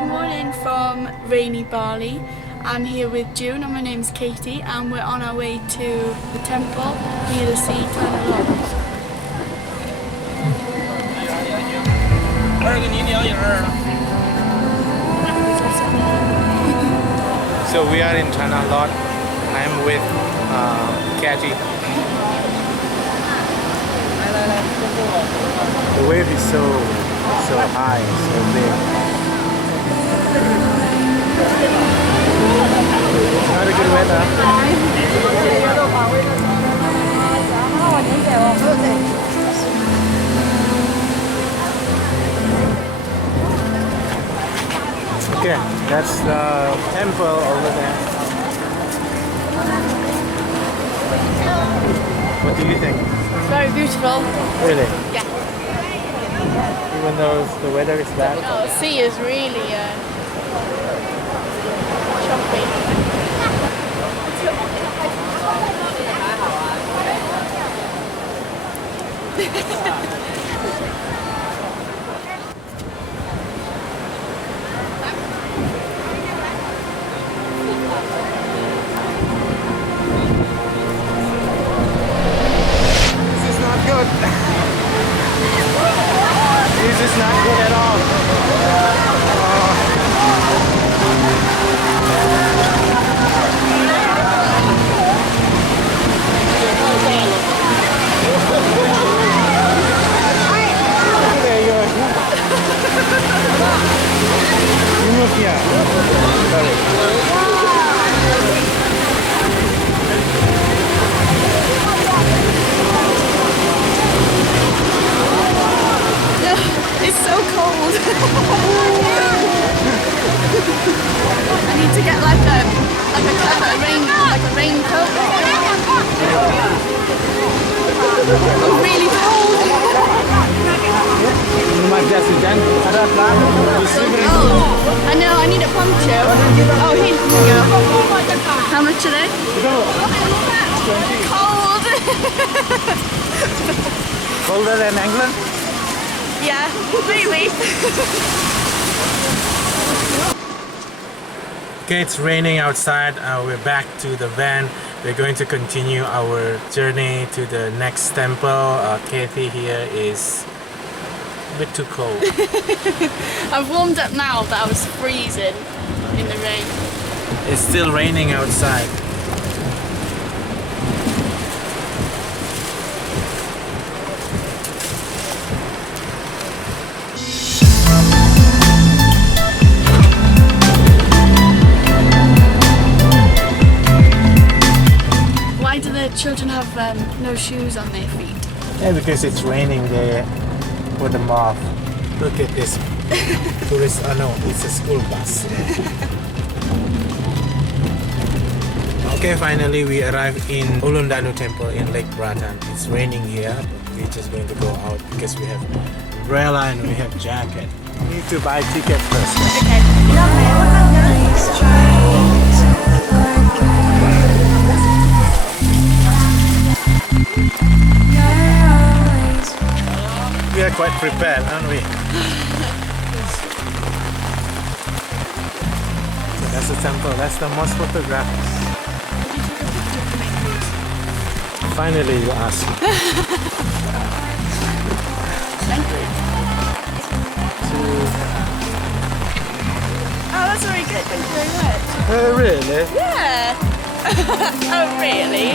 Good morning from rainy Bali. I'm here with June and my name's Katie and we're on our way to the temple near the sea, Tanah Lot. So we are in Tanah Lot. I'm with Katie. The wave is so high, so big. Not a good weather. Okay, that's the temple over there. What do you think? It's very beautiful. Really? Yeah. Even though the weather is bad? No, the sea is really choppy. This is not good at all. There you go. You move here. Sorry. It's so cold. I need to get like a raincoat. I'm really cold. So cold. I know, I need a poncho. Oh, here you go. How much are they? Cold. Colder than England? Yeah, maybe. Okay, it's raining outside. We're back to the van. We're going to continue our journey to the next temple. Kathy here is a bit too cold. I've warmed up now, but I was freezing in the rain. It's still raining outside. Why do the children have no shoes on their feet? Yeah, because it's raining, they put them off. Look at this tourist, oh no, it's a school bus. Okay, finally we arrived in Ulun Danu temple in Lake Bratan. It's raining here, but we're just going to go out because we have umbrella and we have jacket. We need to buy ticket first. Okay. We are quite prepared, aren't we? So that's the temple, that's the most photographed. Finally you ask. Thank you. Oh, that's very good, thank you very much. Really? Yeah. Oh, really?